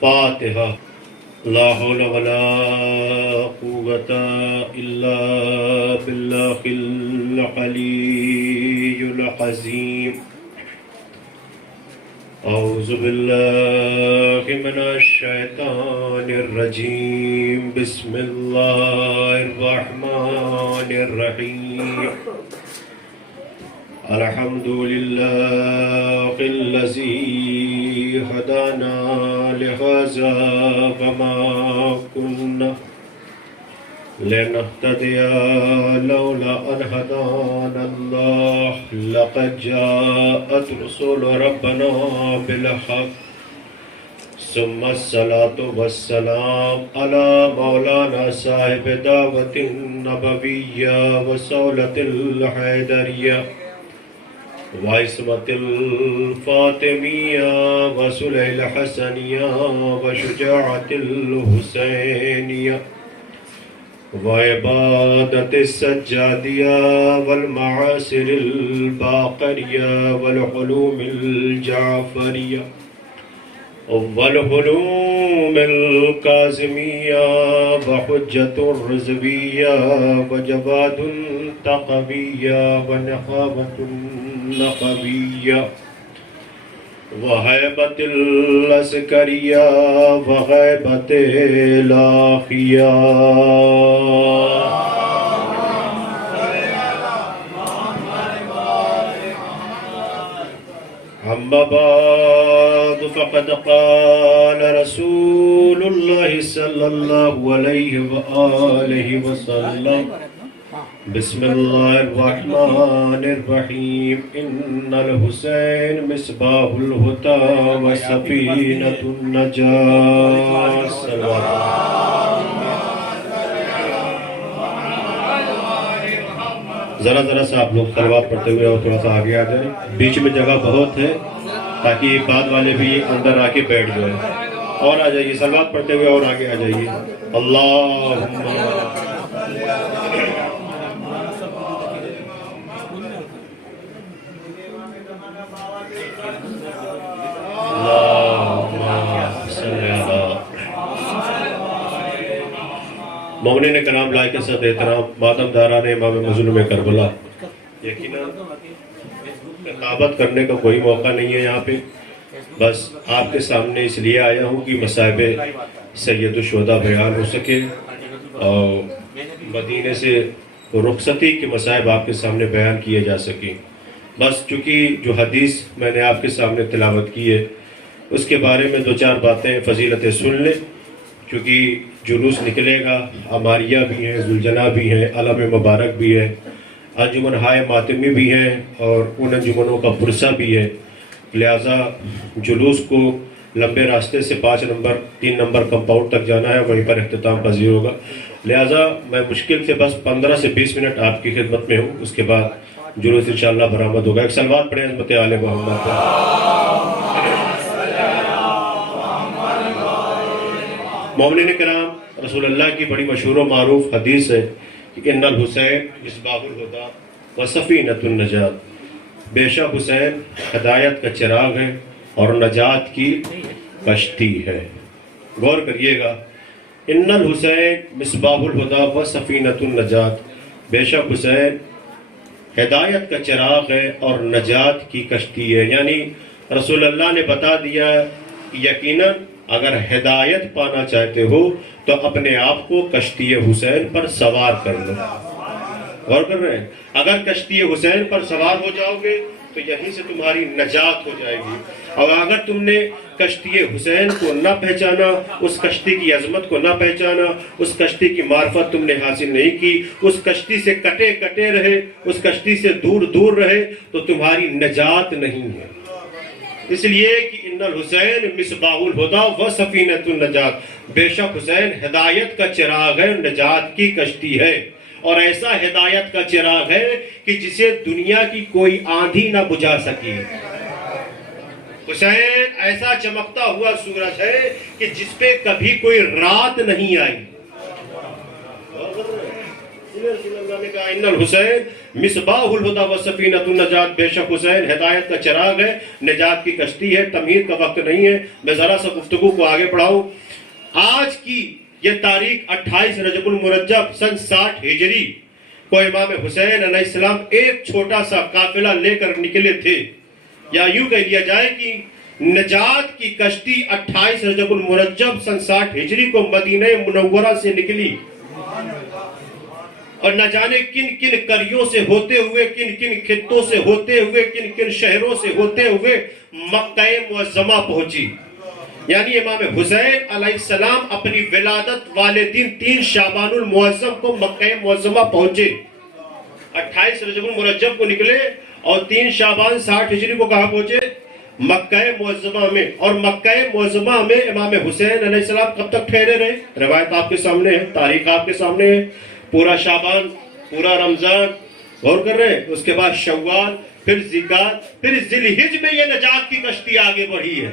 فاتحہ۔ لا حول ولا قوة الا باللہ العلی العظیم۔ اعوذ باللہ من الشیطان الرجیم، بسم اللہ الرحمن الرحیم۔ الحمد للہ الذی ہدانا لہذا وما كنا لنهتدی لولا ان هدانا اللہ، لقد جاءت رسول ربنا بالحق، ثم الصلاة والسلام على مولانا صاحب دعوة النبوية وصولة الحیدریہ وعصمة الفاطمیہ وصلح الحسنیہ وشجاعة الحسینیہ وعبادة السجادیہ والمعاصر الباقریہ والحلوم الجعفریہ والحلوم القاسمیہ وحجة الرضویہ وجواد تقویہ ونخابة نقویہ وہیبۃ العسکریہ وغیبۃ لاخیہ۔ اما بعد فقد قال رسول اللہ صلی اللہ علیہ وآلہ وسلم، بسم اللہ الرحمن الرحیم، ان الحسین مصباح الہدی وسفینۃ النجاۃ۔ ذرا سا آپ لوگ صلوات پڑھتے ہوئے اور تھوڑا سا آگے آ جائیں، بیچ میں جگہ بہت ہے تاکہ بعد والے بھی اندر آ کے بیٹھ جائیں۔ اور آ جائیے، صلوات پڑھتے ہوئے اور آگے آ جائیے۔ اللہم مومنین کرام، لائق صد احترام ماتم داران امام مظلوم کربلا، یقیناً خطابت کرنے کا کوئی موقع نہیں ہے یہاں پہ، بس آپ کے سامنے اس لیے آیا ہوں کہ مصائب سید الشہداء بیان ہو سکے اور مدینے سے رخصتی کے مصائب آپ کے سامنے بیان کیے جا سکیں۔ بس چونکہ جو حدیث میں نے آپ کے سامنے تلاوت کی ہے اس کے بارے میں دو چار باتیں فضیلتیں سن لیں، چونکہ جلوس نکلے گا، عماریہ بھی ہیں، ذوالجناح بھی ہیں، علم مبارک بھی ہے، انجمن ہائے ماتمی بھی ہیں اور ان انجمنوں کا پرسہ بھی ہے، لہٰذا جلوس کو لمبے راستے سے 3 نمبر کمپاؤنڈ تک جانا ہے، وہیں پر اختتام پذیر ہوگا، لہٰذا میں مشکل سے بس 15 سے 20 منٹ آپ کی خدمت میں ہوں، اس کے بعد جلوس انشاءاللہ برآمد ہوگا۔ ایک صلوات پڑھیں عظمت آل محمد پر۔ مومنین کرام، رسول اللہ کی بڑی مشہور و معروف حدیث ہے کہ ان الحسین مصباح الہدی وسفینۃ النجات، بے شک حسین ہدایت کا چراغ ہے اور نجات کی کشتی ہے۔ غور کریے گا، ان الحسین مصباح الہدی وسفینۃ النجات، بے شک حسین ہدایت کا چراغ ہے اور نجات کی کشتی ہے، یعنی رسول اللہ نے بتا دیا کہ یقیناً اگر ہدایت پانا چاہتے ہو تو اپنے آپ کو کشتی حسین پر سوار کر لو۔ غور کر رہے ہیں، اگر کشتی حسین پر سوار ہو جاؤ گے تو یہیں سے تمہاری نجات ہو جائے گی، اور اگر تم نے کشتی حسین کو نہ پہچانا، اس کشتی کی عظمت کو نہ پہچانا، اس کشتی کی معرفت تم نے حاصل نہیں کی، اس کشتی سے کٹے رہے، اس کشتی سے دور رہے تو تمہاری نجات نہیں ہے۔ اس لیے کہ ان الحسین مصباح الہدی وسفینۃ النجات، بے شک حسین ہدایت کا چراغ ہے، نجات کی کشتی ہے، اور ایسا ہدایت کا چراغ ہے کہ جسے دنیا کی کوئی آندھی نہ بجھا سکی۔ حسین ایسا چمکتا ہوا سورج ہے کہ جس پہ کبھی کوئی رات نہیں آئی۔ لیے رسول اللہ نے کہا ان الحسین مصباح الہدی و سفینۃ النجات، بے شک حسین ہدایت کا چراغ ہے، نجات کی کشتی ہے۔ تمہید کا وقت نہیں ہے، میں ذرا سا گفتگو کو آگے بڑھاؤں۔ آج کی یہ تاریخ 28 رجب المرجب سن 60 ہجری کو امام حسین علیہ السلام ایک چھوٹا سا قافلہ لے کر نکلے تھے، یا یوں کہہ لیا جائے کہ نجات کی کشتی 28 رجب المرجب سن 60 ہجری کو مدینہ منورہ سے نکلی، اور نہ جانے کن کن کریوں سے ہوتے ہوئے، کن کن خطوں سے ہوتے ہوئے، کن کن شہروں سے ہوتے ہوئے مکہ معظمہ پہنچی۔ یعنی امام حسین علیہ السلام اپنی ولادت والے دن 3 شعبان المعظم کو مکہ معظمہ پہنچے۔ 28 رجب المرجب کو نکلے اور 3 شعبان 60 ہجری کو کہاں پہنچے؟ مکہ معظمہ میں۔ اور مکہ معظمہ میں امام حسین علیہ السلام کب تک ٹھہرے رہے؟ روایت آپ کے سامنے ہے، تاریخ آپ کے سامنے ہے۔ پورا شعبان، پورا رمضان، غور کر رہے ہیں۔ اس کے بعد شوال، پھر ذیقعدہ، پھر ذی الحجہ میں یہ نجات کی کشتی آگے بڑھی ہے۔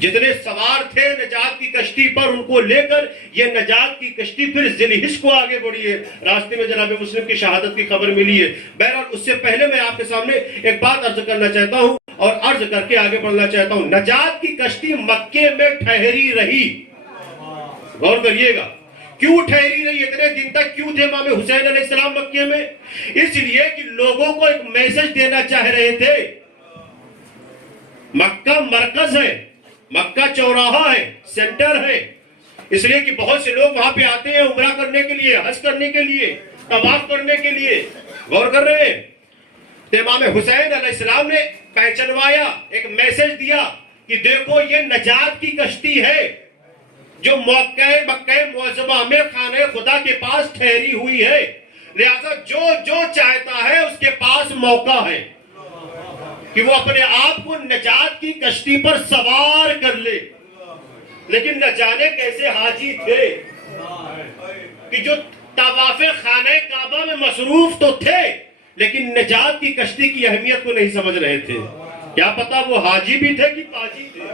جتنے سوار تھے نجات کی کشتی پر، ان کو لے کر یہ نجات کی کشتی پھر ذی الحجہ کو آگے بڑھی ہے۔ راستے میں جناب مسلم کی شہادت کی خبر ملی ہے۔ بہرحال اس سے پہلے میں آپ کے سامنے ایک بات عرض کرنا چاہتا ہوں اور عرض کر کے آگے بڑھنا چاہتا ہوں۔ نجات کی کشتی مکے میں ٹھہری رہی، غور کریے گا۔ کیوں ٹھہری رہی؟ اتنے دن تک کیوں تھے امام حسین علیہ السلام مکے میں؟ اس لیے کہ لوگوں کو ایک میسج دینا چاہ رہے تھے۔ مکہ مرکز ہے، مکہ چوراہا ہے، سینٹر ہے، اس لیے کہ بہت سے لوگ وہاں پہ آتے ہیں عمرہ کرنے کے لیے، حج کرنے کے لیے، طواف کرنے کے لیے، غور کر رہے ہیں۔ تو امام حسین علیہ السلام نے پہچنوایا، ایک میسج دیا کہ دیکھو یہ نجات کی کشتی ہے جو مکہ معظمہ میں خانہ خدا کے پاس ٹھہری ہوئی ہے، لہذا جو چاہتا ہے اس کے پاس موقع ہے کہ وہ اپنے آپ کو نجات کی کشتی پر سوار کر لے۔ لیکن نہ جانے کیسے حاجی تھے کہ جو طواف خانہ کعبہ میں مصروف تو تھے لیکن نجات کی کشتی کی اہمیت کو نہیں سمجھ رہے تھے۔ کیا پتا وہ حاجی بھی تھے کہ پاجی تھے۔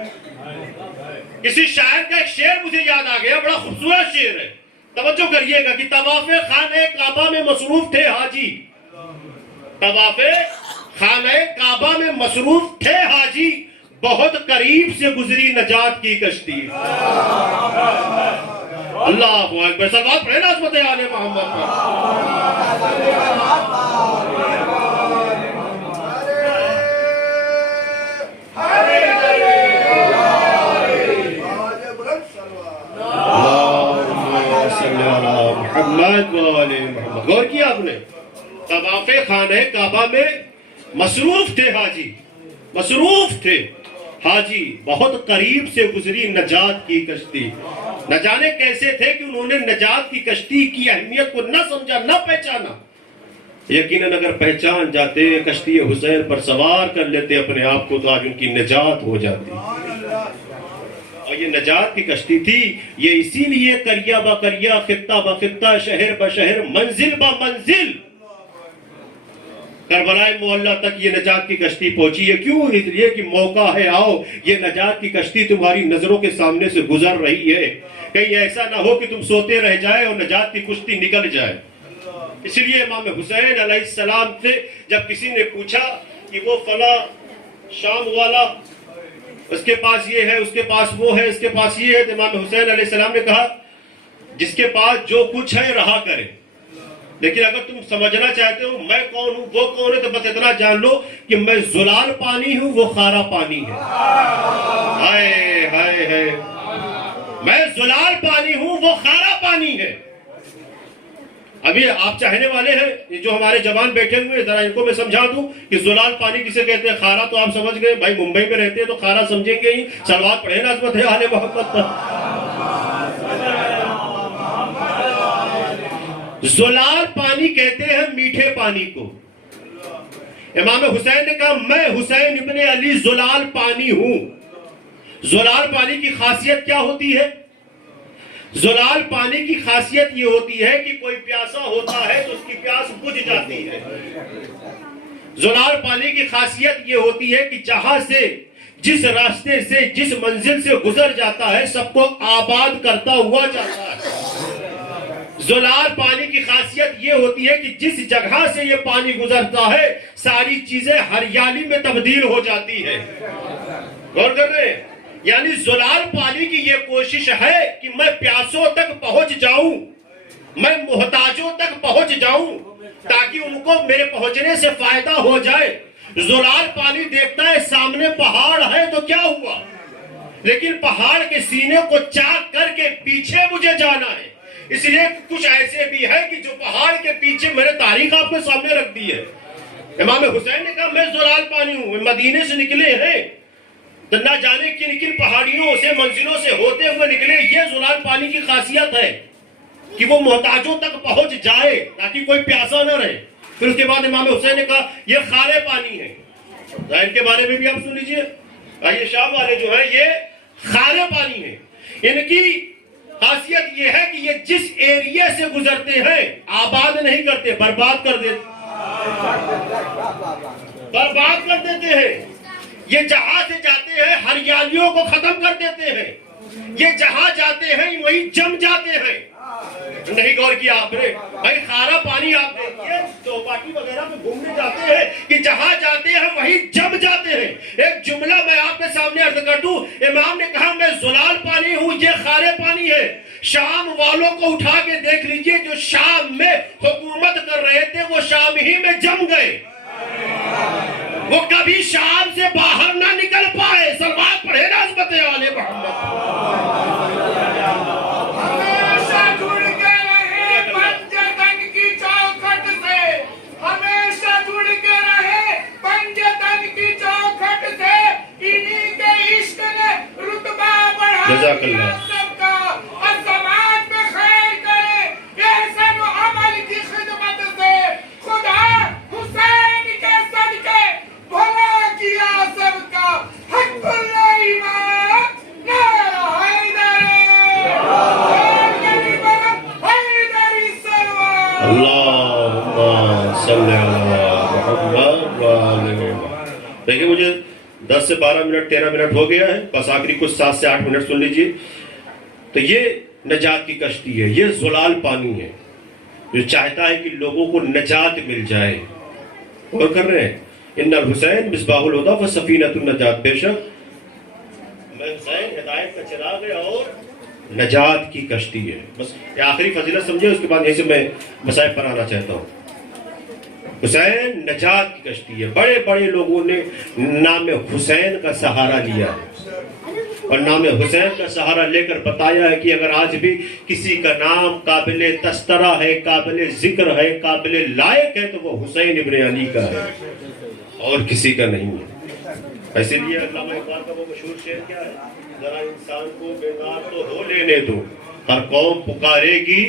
کسی شاعر کا ایک شعر مجھے یاد آ گیا، بڑا خوبصورت شعر ہے، توجہ کریے گا کہ طواف خانہ کعبہ میں مصروف تھے حاجی، طواف خانہ کعبہ میں مصروف تھے حاجی، بہت قریب سے گزری نجات کی کشتی۔ اللہ اکبر، صلوات پڑھیں عظمت آل محمد پر۔ غور کیا آپ نے؟ طواف خانہ کعبہ میں مصروف تھے حاجی، مصروف تھے حاجی، بہت قریب سے گزری نجات کی کشتی۔ نہ جانے کیسے تھے کہ انہوں نے نجات کی کشتی کی اہمیت کو نہ سمجھا، نہ پہچانا۔ یقیناً اگر پہچان جاتے، کشتی حسین پر سوار کر لیتے اپنے آپ کو، تو آج ان کی نجات ہو جاتی۔ اور یہ نجات کی کشتی تھی، یہ اسی لیے قریہ با قریہ، خطہ با خطہ، شہر با شہر، منزل با منزل کربلا معلیٰ تک یہ نجات کی کشتی پہنچی ہے۔ کیوں؟ اس لیے کہ موقع ہے، آؤ یہ نجات کی کشتی تمہاری نظروں کے سامنے سے گزر رہی ہے، کہیں ایسا نہ ہو کہ تم سوتے رہ جائے اور نجات کی کشتی نکل جائے۔ اس لیے امام حسین علیہ السلام سے جب کسی نے پوچھا کہ وہ فلاں شام والا، اس کے پاس یہ ہے، اس کے پاس وہ ہے، اس کے پاس یہ ہے، تو امام حسین علیہ السلام نے کہا جس کے پاس جو کچھ ہے رہا کرے، لیکن اگر تم سمجھنا چاہتے ہو میں کون ہوں وہ کون ہے، تو بس اتنا جان لو کہ میں زلال پانی ہوں، وہ خارا پانی ہے۔ ہائے ہائے ہائے، میں زلال پانی ہوں، وہ خارا پانی ہے۔ ابھی آپ چاہنے والے ہیں جو ہمارے جوان بیٹھے ہوئے، ذرا ان کو میں سمجھا دوں کہ زلال پانی کسے کہتے ہیں۔ خارا تو آپ سمجھ گئے، بھائی ممبئی میں رہتے ہیں تو خارا سمجھیں گے ہی۔ صلوات پڑھیں نا عظمت ہے آل محمد پر۔ زلال پانی کہتے ہیں میٹھے پانی کو۔ امام حسین نے کہا میں حسین ابن علی زلال پانی ہوں۔ زلال پانی کی خاصیت کیا ہوتی ہے؟ زلال پانی کی خاصیت یہ ہوتی ہے کہ کوئی پیاسا ہوتا ہے تو اس کی پیاس بجھ جاتی ہے۔ زلال پانی کی خاصیت یہ ہوتی ہے کہ جہاں سے، جس راستے سے، جس منزل سے گزر جاتا ہے، سب کو آباد کرتا ہوا جاتا ہے۔ زلال پانی کی خاصیت یہ ہوتی ہے کہ جس جگہ سے یہ پانی گزرتا ہے ساری چیزیں ہریالی میں تبدیل ہو جاتی ہے. غور کر رہے ہیں؟ یعنی زلال پانی کی یہ کوشش ہے کہ میں پیاسوں تک پہنچ جاؤں, میں محتاجوں تک پہنچ جاؤں تاکہ ان کو میرے پہنچنے سے فائدہ ہو جائے. زلال پانی دیکھتا ہے سامنے پہاڑ ہے تو کیا ہوا, لیکن پہاڑ کے سینے کو چاک کر کے پیچھے مجھے جانا ہے. اس لیے کچھ ایسے بھی ہے کہ جو پہاڑ کے پیچھے میں نے تاریخ آپ کے سامنے رکھ دی ہے. امام حسین نے کہا میں زلال پانی ہوں, مدینے سے نکلے ہیں تو نہ جانے کن کن پہاڑیوں سے منزلوں سے ہوتے ہوئے نکلے. یہ زلال پانی کی خاصیت ہے کہ وہ محتاجوں تک پہنچ جائے تاکہ کوئی پیاسا نہ رہے. پھر اس کے بعد امام حسین نے کہا یہ خارے پانی ہے. ظاہر کے بارے میں بھی آپ سن لیجئے. یہ شام والے جو ہیں یہ خارے پانی ہے. ان کی خاصیت یہ ہے کہ یہ جس ایریا سے گزرتے ہیں آباد نہیں کرتے, برباد کر دیتے ہیں. یہ جہاں سے جاتے ہیں ہریالیوں کو ختم کر دیتے ہیں. یہ جہاں جاتے ہیں وہی جم جاتے ہیں. نہیں غور کیا آپ نے بھائی, خارا پانی آپ دیکھیے چوپاٹی وغیرہ میں گھومنے جاتے ہیں کہ جہاں جاتے ہیں وہی جم جاتے ہیں. ایک جملہ میں آپ کے سامنے عرض کر دوں, امام نے کہا میں زلال پانی ہوں, یہ خارے پانی ہے. شام والوں کو اٹھا کے دیکھ لیجئے, جو شام میں حکومت کر رہے تھے وہ شام ہی میں جم گئے, وہ کبھی شام سے باہر نہ نکل پائے. سلوات پڑھے نا عظمت آل محمد. جزاک اللہ. دیکھیں مجھے 10 سے 12 منٹ 13 منٹ ہو گیا ہے, بس آخری کچھ 7 سے 8 منٹ سن لیجئے. تو یہ نجات کی کشتی ہے, یہ زلال پانی ہے جو چاہتا ہے کہ لوگوں کو نجات مل جائے. اور کر رہے ہیں ان الحسین مصباح الہدی وسفینۃ النجات, بے شک میں حسین ہدایت کا چراغ ہے اور نجات کی کشتی ہے. بس یہ آخری فضیلت سمجھے, اس کے بعد یہیں سے میں مسائل پر آنا چاہتا ہوں. حسین نجات کی کشتی ہے. بڑے بڑے لوگوں نے نام حسین کا سہارا لیا ہے اور نام حسین کا سہارا لے کر بتایا ہے کہ اگر آج بھی کسی کا نام قابل تذکرہ ہے, قابل ذکر ہے, قابل لائق ہے تو وہ حسین ابن علی کا ہے اور کسی کا نہیں ہے. اسی لیے علامہ اقبال کا وہ مشہور شعر کیا ہے, ذرا انسان کو بیدار تو ہو لینے دو, ہر قوم پکارے گی.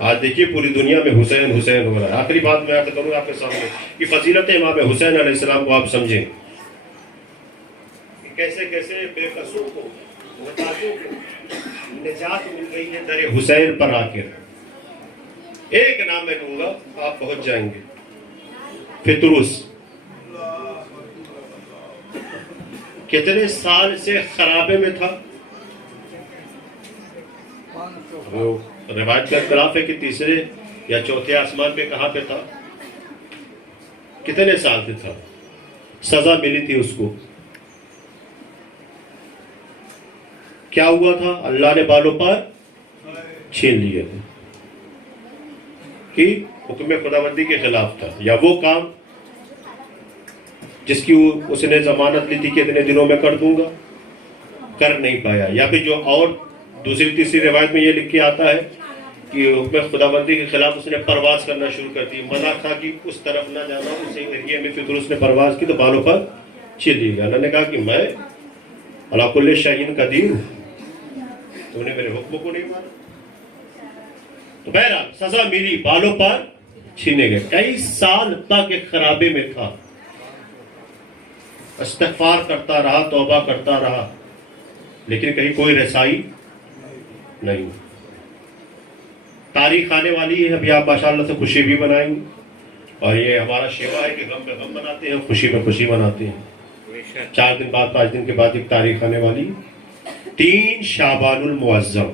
آج دیکھیے پوری دنیا میں حسین حسین ہو رہا ہے. آخری بات میں عرض کروں آپ کے سامنے کہ فضیلت امام حسین علیہ السلام کو آپ سمجھیں, کیسے کیسے بے قصور کو, محتاجوں کو نجات مل گئی ہے در حسین پر آ کر. ایک نام میں دوں گا آپ پہنچ جائیں گے, فطرس. کتنے سال سے خرابے میں تھا, روایت کا اختلاف ہے کہ تیسرے یا چوتھے آسمان پہ کہاں پہ تھا, کتنے سال سے تھا. سزا ملی تھی اس کو. کیا ہوا تھا, اللہ نے بالوں پر چھین لیے تھے کہ حکم خداوندی کے خلاف تھا, یا وہ کام جس کی اس نے ضمانت لی تھی کہ اتنے دنوں میں کر دوں گا, کر نہیں پایا. یا پھر جو اور دوسری تیسری روایت میں یہ لکھ کے آتا ہے کہ حکم خداوندی کے خلاف اس نے پرواز کرنا شروع کر دی. منع تھا کہ اس طرف نہ جانا, اس ایریے میں پھر اس نے پرواز کی تو بالوں پر چھین لیا. اللہ نے کہا کہ میں علی کل شیء قدیر ہوں, تو نے میرے حکم کو نہیں مانا. تو بہرحال سزا ملی, بالوں پر چھینے گئے. کئی سال تک ایک خرابے میں تھا, استغفار کرتا رہا, توبہ کرتا رہا, لیکن کہیں کوئی رسائی نہیں. تاریخ آنے والی ہے, ابھی آپ ماشاءاللہ سے خوشی بھی منائیں گے, اور یہ ہمارا شیوا ہے کہ غم پہ غم مناتے ہیں, خوشی پہ خوشی مناتے ہیں. 4 دن بعد 5 دن کے بعد ایک تاریخ آنے والی, 3 شعبان المعظم.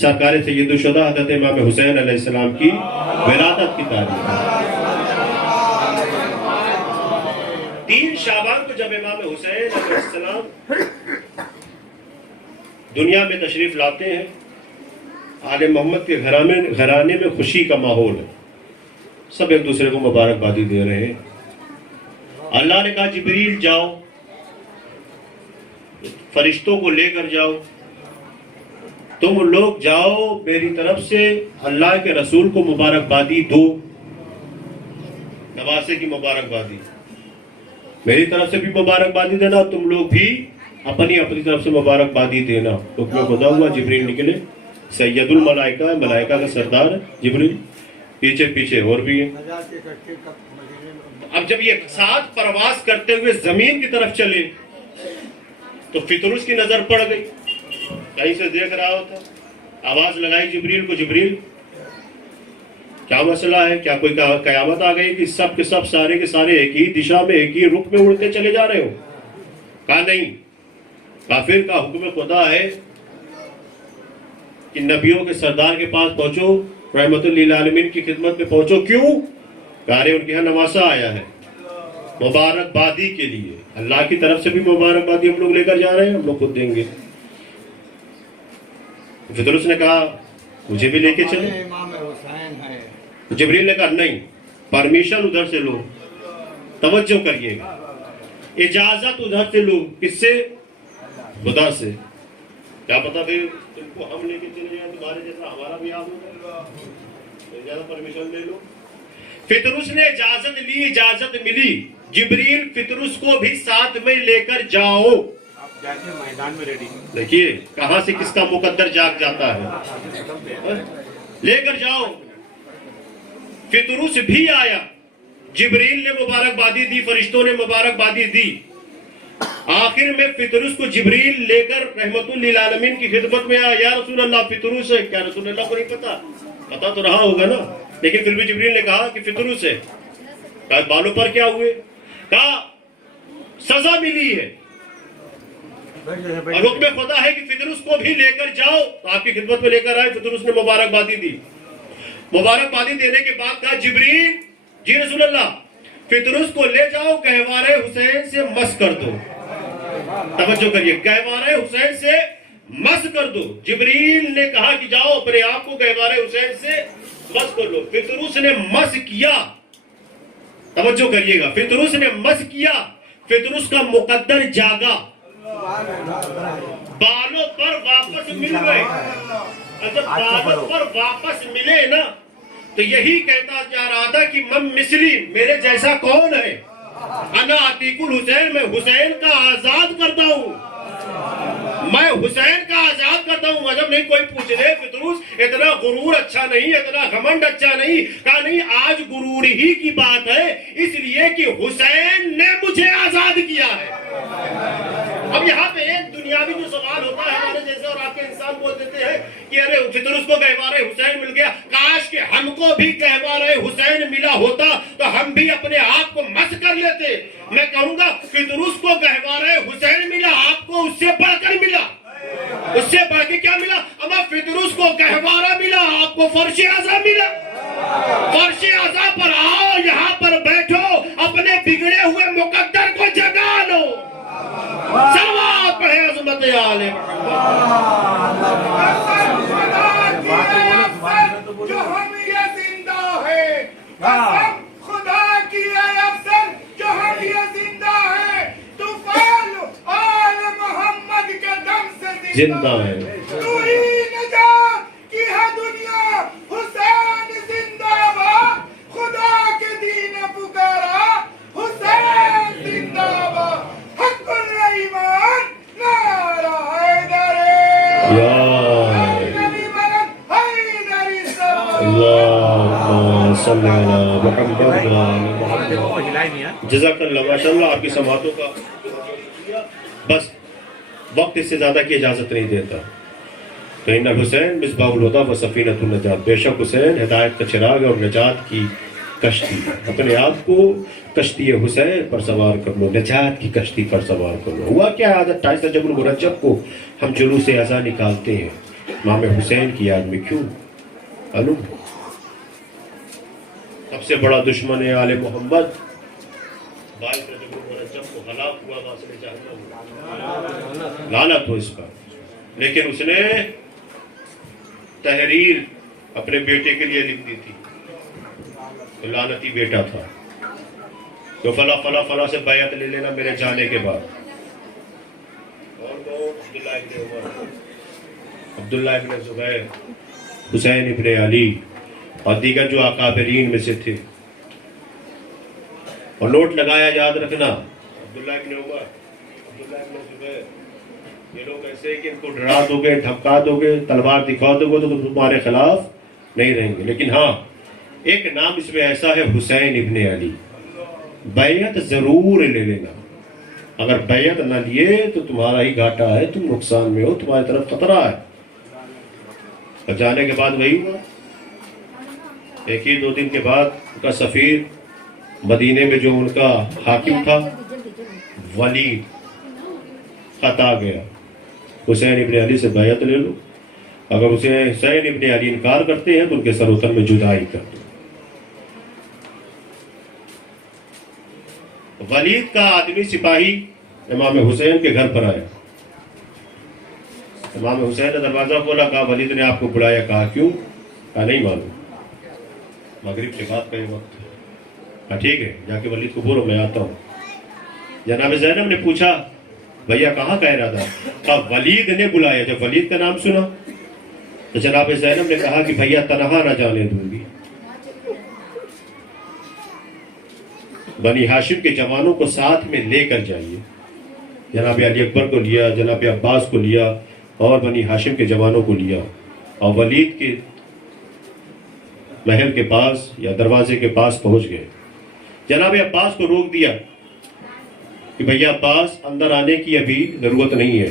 سرکار سید الشہداء حضرت امام حسین علیہ السلام کی ولادت کی تاریخ ہے۔ 3 شعبان کو جب امام حسین علیہ السلام دنیا میں تشریف لاتے ہیں، آل محمد کے گھرانے میں خوشی کا ماحول ہے، سب ایک دوسرے کو مبارکبادی دے رہے ہیں۔ اللہ نے کہا جبریل جاؤ، فرشتوں کو لے کر جاؤ، تم لوگ جاؤ، میری طرف سے اللہ کے رسول کو مبارکبادی دو، نواسے کی مبارکبادی، میری طرف سے بھی مبارکبادی دینا، تم لوگ بھی اپنی طرف سے مبارکبادی دینا۔ حکم خدا ہوا، جبریل نکلے، سید الملائکہ ہے، ملائکہ کا سردار ہے جبریل، پیچھے اور بھی ہے۔ اب جب یہ ساتھ پرواز کرتے ہوئے زمین کی طرف چلے تو فطرس کی نظر پڑ گئی، کہیں سے دیکھ رہا ہوتا، آواز لگائی جبریل کو، جبریل کیا مسئلہ ہے؟ کیا کوئی قیامت آ گئی کہ سب کے سب سارے کے سارے ایک ہی دشا میں ایک ہی رخ میں اڑتے چلے جا رہے ہو؟ کہا نہیں، کافر کا حکم خدا ہے کہ نبیوں کے سردار کے پاس پہنچو، رحمت للعالمین کی خدمت میں پہنچو۔ کیوں؟ کہا رہے ان کے ہاں نواسا آیا ہے مبارکبادی کے لیے، اللہ کی طرف سے بھی مبارکبادی ہم لوگ لے کر جا رہے ہیں، ہم لوگ خود دیں گے۔ فطرس نے کہا مجھے بھی لے کے چلے، جبریل نے کہا نہیں، پرمیشن ادھر سے لو، توجہ کریے گا، اجازت ادھر سے لو، کس سے؟ خدا سے۔ کیا پتا پھر تم کو ہم لے کے چلے جائیں تمہارے جیسا ہمارا بھی آپ ہوگا، اجازت پرمیشن لے لو۔ فطرس نے اجازت لی، اجازت ملی، جبریل فطرس کو بھی ساتھ میں لے کر جاؤ۔ میدان میں ریڈی، دیکھیے کہاں سے کس کا مقدر جاگ جاتا ہے، لے کر جاؤ۔ فطرس بھی آیا، جبریل نے مبارکبادی دی، فرشتوں نے مبارکبادی دی۔ آخر میں فطرس کو جبریل لے کر رحمت للعالمین کی خدمت میں آیا، یا رسول اللہ فطرس ہے۔ کیا رسول اللہ کو نہیں پتا تو رہا ہوگا نا، لیکن پھر بھی جبریل نے کہا کہ فطرس ہے۔ کہا بالوں پر کیا ہوئے؟ کہا سزا ملی ہے، اور حکم خدا ہے کہ فطرس کو بھی لے کر جاؤ۔ تو آپ کی خدمت میں لے کر آئے، فطرس نے مبارکبادی دی۔ مبارکبادی دینے کے بعد کہا جبریل جی رسول اللہ فطرس کو لے جاؤ، گہوارہ حسین سے مس کر دو۔ توجہ کریے، گہوارہ حسین سے مس کر دو۔ جبریل نے کہا کہ جاؤ اپنے آپ کو گہوارہ حسین سے مس کر لو۔ فطرس نے مس کیا، توجہ کریے گا، فطرس نے مس کیا، فطرس کا مقدر جاگا، بالوں پر واپس مل گئے۔ جب بالوں پر واپس ملے نا تو یہی کہتا جا رہا تھا کہ من مثلی، میرے جیسا کون ہے؟ انا عتیق الحسین، میں حسین کا آزاد کرتا ہوں، میں حسین کا آزاد کرتا ہوں۔ جب نہیں کوئی پوچھ لے فطرس اتنا غرور اچھا نہیں، اتنا گھمنڈ اچھا نہیں، کہا نہیں آج غرور ہی کی بات ہے، اس لیے کہ حسین نے مجھے آزاد کیا ہے۔ اب یہاں پہ ایک دنیاوی جو سوال ہوتا ہے ہمارے جیسے اور آپ کے انسان بول دیتے ہیں کہ ارے فطرس کو گہوارہ حسین مل گیا، کاش کہ ہم کو بھی گہوارہ حسین ملا ہوتا تو ہم بھی اپنے آپ کو مس کر لیتے۔ میں کہوں گا فطرس کو گہوارہ حسین ملا، آپ کو اس سے بڑھ کر ملا، اس سے بڑھ کے کیا ملا؟ اما فطرس کو گہوارہ ملا، آپ کو فرش اعظم ملا۔ فرش اعظم پر آؤ، یہاں پر بیٹھو، اپنے بگڑے ہوئے مقدر کو جگا لو۔ صلوات پڑھے عظمت آل جو ہم یہ زندہ ہے، قسم خدا کی اے افسر جو ہم یہ زندہ ہے، طوفان آل محمد کے دم سے زندہ ہے، تو ہی نجات کی ہے دنیا، حسین زندہ باد، خدا کے دین پکارا، حسین زندہ باد، حق الرحمن نعرہ حیدر، اللہم صلی علی محمد۔ جزاک اللہ، ماشاءاللہ آپ کی سماعتوں کا بس وقت اس سے زیادہ کی اجازت نہیں دیتا۔ تو ان حسین مصباح الہدی و سفینۃ النجات، بے شک حسین ہدایت کا چراغ اور نجات کی کشتی، اپنے آپ کو کشتی حسین پر سوار کر لو، نجات کی کشتی پر سوار کر لو۔ ہوا کیا؟ حضرت 28 رجب المرجب کو ہم جلوس اعزاں نکالتے ہیں، امام حسین کی یاد میں کیوں الوں؟ سب سے بڑا دشمن ہے آل محمد، 22 رجب المرجب کو ہلاک ہوا غاسل جہنم، لعنت ہو اس پر، لیکن اس نے تحریر اپنے بیٹے کے لیے لکھ دی تھی، لعنتی بیٹا تھا، تو فلا فلا فلا سے بیعت لے لینا میرے جانے کے بعد۔ اور عبداللہ ابن عمر، عبداللہ ابن زبیر، حسین ابن علی اور دیگر جو اکابرین میں سے تھے۔ اور نوٹ لگایا، یاد رکھنا، عبداللہ ابن عمر، عبداللہ ابن زبیر، یہ لوگ ایسے کہ ان کو ڈرا دو گے، دھمکا دو گے، تلوار دکھا دو گے تو تمہارے خلاف نہیں رہیں گے، لیکن ہاں ایک نام اس میں ایسا ہے، حسین ابن علی، بیعت ضرور لے لینا، اگر بیعت نہ لیے تو تمہارا ہی گھاٹا ہے، تم نقصان میں ہو، تمہاری طرف خطرہ ہے۔ اور جانے کے بعد وہی ہوا، ایک ہی 2 دن کے بعد ان کا سفیر مدینے میں جو ان کا حاکم تھا ولید، خط آ گیا، حسین ابن علی سے بیعت لے لو، اگر اسے حسین ابن علی انکار کرتے ہیں تو ان کے سر و تن میں جدائی کر دو۔ ولید کا آدمی سپاہی امام حسین کے گھر پر آیا، امام حسین نے دروازہ کھولا، کہا ولید نے آپ کو بلایا، کہا کیوں؟ کہا نہیں معلوم، مغرب کے بعد کا یہ وقت ہے۔ کہا ٹھیک ہے، جا کے ولید کو بولو میں آتا ہوں۔ جناب زینب نے پوچھا بھیا کہاں کا ارادہ؟ کہا ولید نے بلایا۔ جب ولید کا نام سنا تو جناب زینب نے کہا کہ بھیا تنہا نہ جانے دوں گی، بنی ہاشم کے جوانوں کو ساتھ میں لے کر جائیے۔ جناب علی اکبر کو لیا، جناب عباس کو لیا اور بنی ہاشم کے جوانوں کو لیا، اور ولید کے محل کے پاس یا دروازے کے پاس پہنچ گئے۔ جناب عباس کو روک دیا کہ بھیا عباس اندر آنے کی ابھی ضرورت نہیں ہے،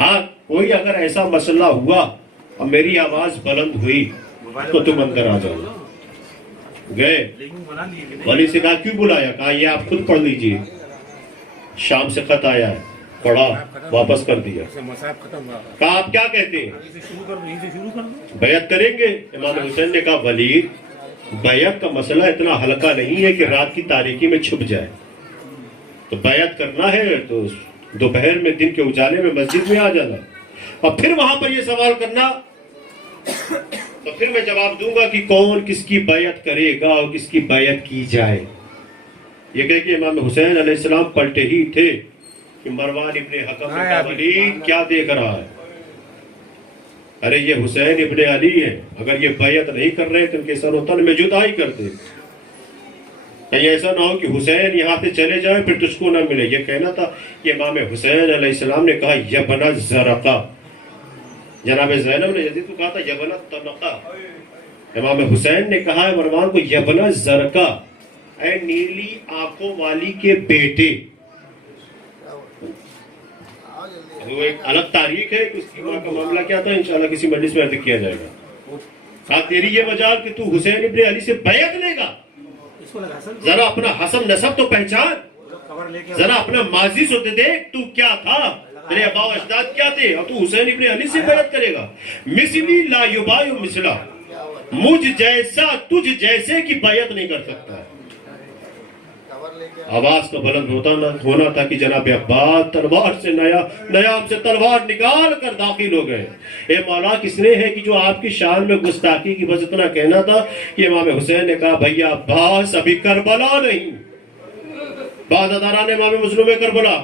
ہاں کوئی اگر ایسا مسئلہ ہوا اور میری آواز بلند ہوئی تو تم اندر آ جاؤ۔ گئے، ولی سے کہا کیوں بلایا؟ کہا یہ آپ خود پڑھ لیجئے، شام سے خط آیا ہے، پڑھا، واپس کر دیا۔ کہا آپ کیا کہتے ہیں، بیعت کریں گے؟ امام حسین نے کہا ولید بیعت کا مسئلہ اتنا ہلکا نہیں ہے کہ رات کی تاریکی میں چھپ جائے، تو بیعت کرنا ہے تو دوپہر میں دن کے اجالے میں مسجد میں آ جانا، اور پھر وہاں پر یہ سوال کرنا، تو پھر میں جواب دوں گا کہ کون کس کی بیعت کرے گا اور کس کی بیعت کی جائے۔ یہ کہہ کہ امام حسین علیہ السلام پلٹے ہی تھے کہ مروان ابن حکم نے کہا ولید کیا دیکھ رہا ہے؟ ارے یہ حسین ابن علی ہے، اگر یہ بیعت نہیں کر رہے تو ان کے سر و تن میں جدائی کر دے، کہیں ایسا نہ ہو کہ حسین یہاں سے چلے جائیں پھر تجھ کو نہ ملے۔ یہ کہنا تھا کہ امام حسین علیہ السلام نے کہا یبن زرقہ، جناب زینب نے یزید کو کہا تھا یبن طلقہ، امام حسین نے کہا ہے مروان کو یبن زرقہ، اے نیلی آنکھوں والی کے بیٹے۔ وہ ایک الگ تاریخ ہے کہ اس کی ماں کا معاملہ کیا تھا، انشاءاللہ کسی مجلس میں عرض کیا جائے گا۔ کہا تیری یہ مجال کہ تو حسین ابن علی سے بیعت لے گا، ذرا اپنا حسب نسب تو پہچان، ذرا اپنا ماضی سے دیکھ، تو کیا تھا، تیرے ابا و اجداد کیا تھے، اور تو حسین ابن علی سے بیعت کرے گا۔ مثلی لا یبایع مثلا، مجھ جیسا تجھ جیسے کی بیعت نہیں کر سکتا۔ آواز کا بلند ہونا تھا کہ جناب عباس تلوار سے نیام سے تلوار نکال کر داخل ہو گئے۔ اے مولا کس نے ہے کہ جو آپ کی شان میں گستاخی کی بس اتنا کہنا تھا کہ امام حسین نے کہا بھیا عباس ابھی کربلا نہیں۔ بعض اداران امام مظلوم کربلا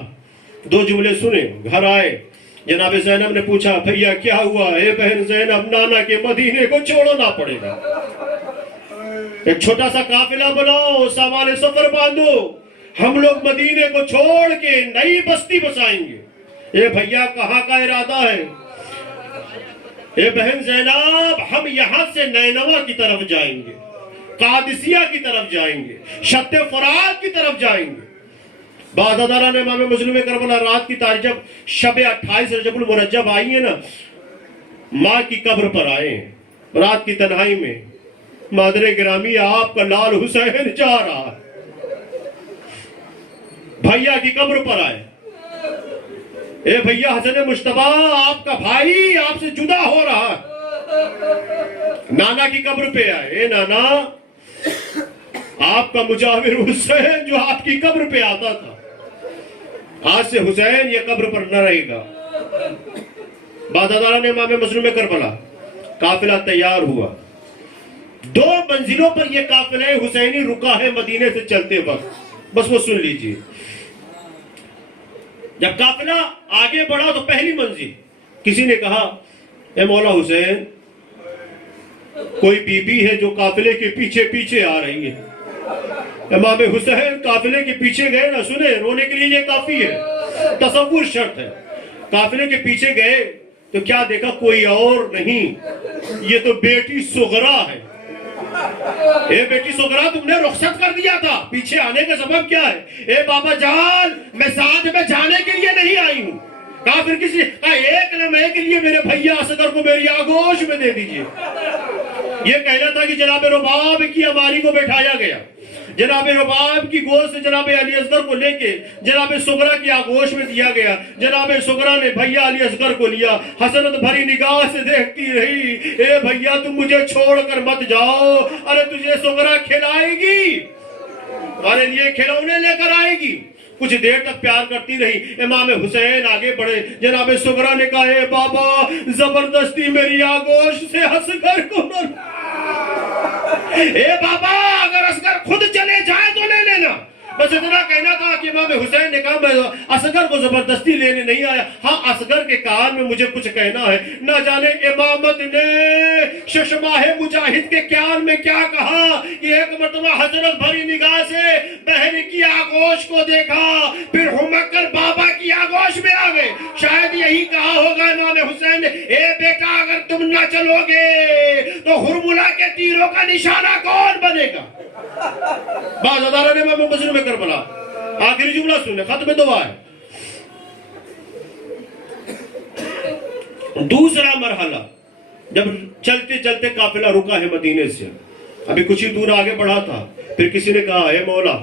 2 جملے سنے، گھر آئے، جناب زینب نے پوچھا بھیا کیا ہوا؟ اے بہن زینب نانا کے مدینے کو چھوڑنا پڑے گا، ایک چھوٹا سا قافلہ بناؤ، سامان سفر باندھو، ہم لوگ مدینے کو چھوڑ کے نئی بستی بسائیں گے۔ اے بھیا کہاں کا ارادہ ہے؟ اے بہن زینب ہم یہاں سے نینوا کی طرف جائیں گے، قادسیہ کی طرف جائیں گے، شط فرات کی طرف جائیں گے۔ بعض اداران امام مظلوم کربلا رات کی تاریخ جب شب 28 رجب المرجب آئی ہے نا، ماں کی قبر پر آئے ہیں رات کی تنہائی میں، مادر گرامی آپ کا لال حسین جا رہا ہے، بھیا کی قبر پر آئے، اے بھیا حسن مشتبہ آپ کا بھائی آپ سے جدا ہو رہا ہے۔ نانا کی قبر پہ آئے، اے نانا آپ کا مجاور حسین جو آپ کی قبر پہ آتا تھا، آج سے حسین یہ قبر پر نہ رہے گا۔ بعد ازاں نے امام مظلوم کربلا قافلہ تیار ہوا، 2 منزلوں پر یہ قافلہ حسینی رکا ہے مدینے سے چلتے وقت، بس وہ سن لیجئے۔ جب قافلہ آگے بڑھا تو پہلی منزل کسی نے کہا اے مولا حسین کوئی بی بی ہے جو قافلے کے پیچھے پیچھے آ رہی ہے۔ امام حسین قافلے کے پیچھے گئے نہ سنے، رونے کے لیے یہ کافی ہے، تصور شرط ہے۔ قافلے کے پیچھے گئے تو کیا دیکھا، کوئی اور نہیں، یہ تو بیٹی صغرا ہے۔ اے بیٹی صغرا تم نے رخصت کر دیا تھا، پیچھے آنے کا سبب کیا ہے؟ اے بابا جان میں ساتھ میں جانے کے لیے نہیں آئی ہوں۔ کہا پھر کسی نے کہا ایک لمحے کے لیے میرے بھیا اصغر کو میری آغوش میں دے دیجئے۔ یہ کہنا تھا کہ جناب رباب کی اماری کو بٹھایا گیا، جناب رباب کی گود سے جناب علی اصغر کو لے کے جناب صغرا کی آغوش میں دیا گیا۔ جناب صغرا نے بھیا علی اصغر کو لیا، حسرت بھری نگاہ سے دیکھتی رہی، اے بھیا تم مجھے چھوڑ کر مت جاؤ، ارے تجھے صغرا کھلائے گی، تمہارے لیے کھلونے لے کر آئے گی۔ کچھ دیر تک پیار کرتی رہی۔ امام حسین آگے بڑھے، جناب صغرا نے کہا اے بابا زبردستی میری آغوش سے اصغر کو نہ، اے بابا اگر اصغر خود چلے جائے تو لے لینا۔ بس اتنا کہنا تھا کہ امام حسین نے کہا میں اصغر کو زبردستی لینے نہیں آیا، ہاں اصغر کے کان میں مجھے کچھ کہنا ہے۔ نہ جانے امامت نے ششماہ مجاہد کے کان میں کیا کہا کہ ایک مرتبہ حضرت بھری نگاہ سے بہن کی آغوش کو دیکھا، پھر ہمک کر بابا کی آغوش میں آ گئے۔ شاید یہی کہا ہوگا امام حسین نے، اے بیٹا اگر تم نہ چلو گے تو ہرملا کے تیروں کا نشانہ کون بنے گا؟ بعض ادارہ نے امام مظلوم کربلا آخری جملہ سننے، ختم دعا ہے۔ دوسرا مرحلہ، جب چلتے چلتے قافلہ رکا ہے مدینے سے، ابھی کچھ ہی دور آگے بڑھا تھا، پھر کسی نے کہا اے مولا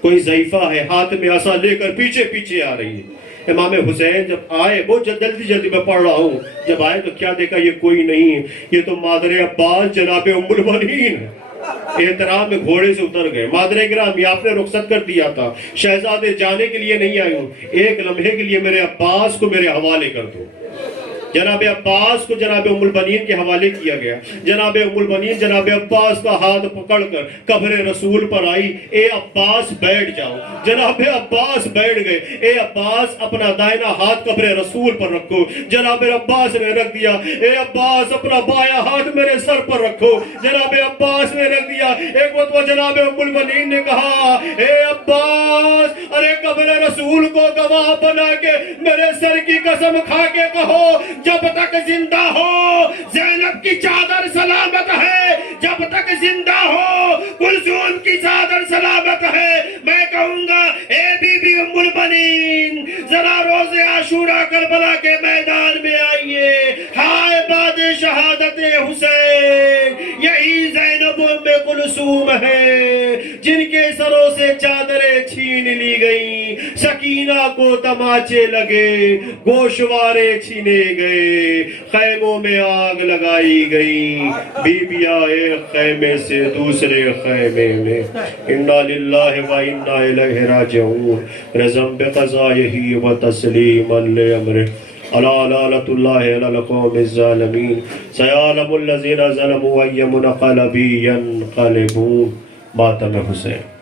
کوئی ضعیفہ ہے ہاتھ میں عصا لے کر پیچھے پیچھے آ رہی ہے۔ امام حسین جب آئے، بہت جلدی جلدی میں پڑھ رہا ہوں، جب آئے تو کیا دیکھا، یہ کوئی نہیں ہے، یہ تو مادر عباس جناب ام المؤمنین ہے۔ احترام میں گھوڑے سے اتر گئے، مادر گرامی آپ نے رخصت کر دیا تھا، شہزادے جانے کے لیے نہیں آئی ہوں، ایک لمحے کے لیے میرے عباس کو میرے حوالے کر دو۔ جناب عباس کو جناب ام المؤمنین کے حوالے کیا گیا۔ جناب ام المؤمنین جناب عباس کا ہاتھ پکڑ کر قبر رسول پر آئی، اے عباس بیٹھ جاؤ۔ جناب عباس بیٹھ گئے، اے عباس اپنا دائنا ہاتھ قبر رسول پر رکھو۔ جناب عباس نے رکھ دیا، اے عباس اپنا بایاں ہاتھ میرے سر پر رکھو۔ جناب عباس نے رکھ دیا۔ ایک وقت جناب ام المؤمنین نے کہا اے عباس ارے قبر رسول کو گواہ بنا کے میرے سر کی قسم کھا کے کہو جب تک زندہ ہو زینب کی چادر سلامت ہے، جب تک زندہ ہو کلثوم کی چادر سلامت ہے۔ میں کہوں گا اے بی بی ام المؤمنین ذرا روز عاشوراء کربلا کے میدان میں آئیے، ہائے بعد شہادت حسین یہی زینب ام کلثوم ہے جن کے سروں سے چادریں چھین لی گئیں، سکینہ کو تماچے لگے، گوشوارے چھینے گئے، خیموں میں آگ لگائی گئی، بیبیاں ایک خیمے سے دوسرے خیمے میں۔ انا للہ و انا الیہ راجعون، رضم بقضائہ و تسلیما لامرہ، الا لعنۃ اللہ علی القوم الظالمین، سیعلم الذین ظلموا ای منقلب ینقلبون۔ ماتم حسین۔